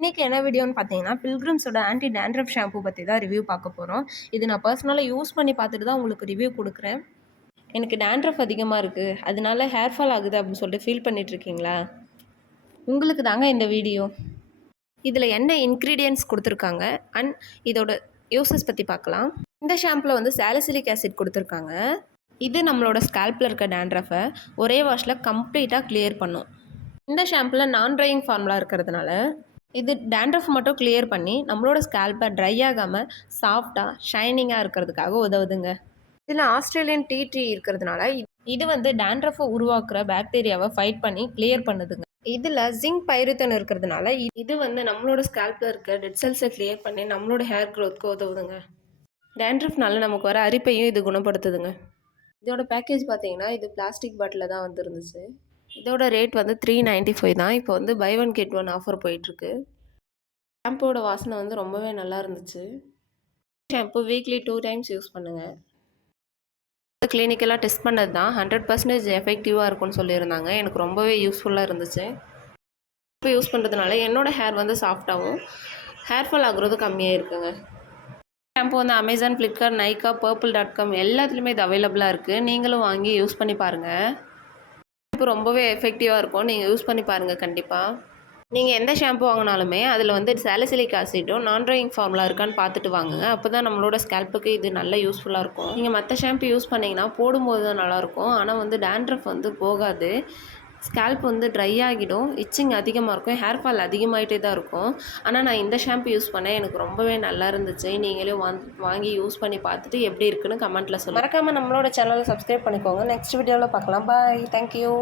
இன்னைக்கு என்ன வீடியோன்னு பார்த்தீங்கன்னா, பில்கிரிம்ஸோட ஆன்டி டாண்ட்ரஃப் ஷாம்பு பத்தி தான் ரிவ்யூ பார்க்க போறோம். இது நான் பர்சனலா யூஸ் பண்ணி பார்த்துட்டு தான் உங்களுக்கு ரிவ்யூ குடுக்குறேன். எனக்கு டாண்ட்ரஃப் அதிகமா இருக்கு. அதனால ஹேர் ஃபால் ஆகுது அப்படின்னு சொல்லிட்டு ஃபீல் பண்ணிட்டு இருக்கீங்களா? உங்களுக்கு தாங்க இந்த வீடியோ. இதில என்ன இன்கிரீடியன்ட்ஸ் குடுத்துருக்காங்க அண்ட் இதோட யூசஸ் பத்தி பார்க்கலாம். இந்த ஷாம்புல வந்து சாலிசிலிக் ஆசிட் குடுத்துருக்காங்க. இது நம்மளோட ஸ்கால்ப்ல இருக்க டாண்ட்ரஃப ஒரே வாஷ்ல கம்ப்ளீட்டா கிளியர் பண்ணும். இந்த ஷாம்புல நான் ட்ரையிங் ஃபார்முலா இருக்கிறதுனால இது டாண்ட்ரஃப் மட்டும் கிளியர் பண்ணி நம்மளோட ஸ்கால்பை ட்ரை ஆகாமல் சாஃப்டாக ஷைனிங்காக இருக்கிறதுக்காக உதவுதுங்க. இதில் ஆஸ்திரேலியன் டீ ட்ரீ இருக்கிறதுனால இது வந்து டாண்ட்ரஃபை உருவாக்குற பாக்டீரியாவை ஃபைட் பண்ணி கிளியர் பண்ணுதுங்க. இதில் ஜிங்க் பைரித்தன் இருக்கிறதுனால இது வந்து நம்மளோட ஸ்கால்பில் இருக்க டெட் செல்ஸை கிளியர் பண்ணி நம்மளோட ஹேர் க்ரோத்துக்கு உதவுதுங்க. டாண்ட்ரஃப்னால நமக்கு வர அரிப்பையும் இது குணப்படுத்துதுங்க. இதோட பேக்கேஜ் பார்த்தீங்கன்னா இது பிளாஸ்டிக் பாட்டில் தான் வந்துருந்துச்சு. இதோட ரேட் வந்து $395 தான். இப்போ வந்து buy one get one offer போயிட்டுருக்கு. ஷாம்போட வாசனை வந்து ரொம்பவே நல்லா இருந்துச்சு. ஷாம்பு வீக்லி 2 டைம்ஸ் யூஸ் பண்ணுங்கள். கிளினிக்கெல்லாம் டெஸ்ட் பண்ணது தான் 100% எஃபெக்டிவாக இருக்கும்னு சொல்லியிருந்தாங்க. எனக்கு ரொம்பவே யூஸ்ஃபுல்லாக இருந்துச்சு. இப்போ யூஸ் பண்ணுறதுனால என்னோடய ஹேர் வந்து சாஃப்டாகவும் ஹேர் ஃபால் ஆகுறது கம்மியாக இருக்குங்க. ஷாம்பு வந்து அமேசான், ஃப்ளிப்கார்ட், நைக்கா, purple.com எல்லாத்துலேயுமே இது அவைலபிளாக இருக்குது. நீங்களும் வாங்கி யூஸ் பண்ணி பாருங்கள். இப்போ ரொம்பவே எஃபெக்டிவாக இருக்கும். நீங்கள் யூஸ் பண்ணி பாருங்கள் கண்டிப்பாக. நீங்கள் எந்த ஷாம்பு வாங்கினாலுமே அதில் வந்து சாலிசிலிக் ஆசிட்டும் நான் ட்ரையிங் ஃபார்முலா இருக்கான்னு பார்த்துட்டு வாங்குங்க. அப்போ தான் நம்மளோட ஸ்கேல்ப்புக்கு இது நல்ல யூஸ்ஃபுல்லாக இருக்கும். நீங்கள் மற்ற ஷாம்பு யூஸ் பண்ணிங்கன்னா போடும்போது தான் நல்லாயிருக்கும். ஆனால் வந்து டாண்ட்ரஃப் வந்து போகாது. ஸ்கேல்ப் வந்து ட்ரை ஆகிடும், இச்சிங் அதிகமாக இருக்கும், ஹேர் ஃபால் அதிகமாகிட்டே தான் இருக்கும். ஆனால் நான் இந்த ஷாம்பு யூஸ் பண்ணேன், எனக்கு ரொம்பவே நல்லா இருந்துச்சு. நீங்களும் வாங்கி யூஸ் பண்ணி பார்த்துட்டு எப்படி இருக்குன்னு கமெண்ட்டில் சொல்லுங்கள். மறக்காமல் நம்மளோட சேனலை சப்ஸ்கிரைப் பண்ணிக்கோங்க. நெக்ஸ்ட் வீடியோவில் பார்க்கலாம். பாய். தேங்க்யூ.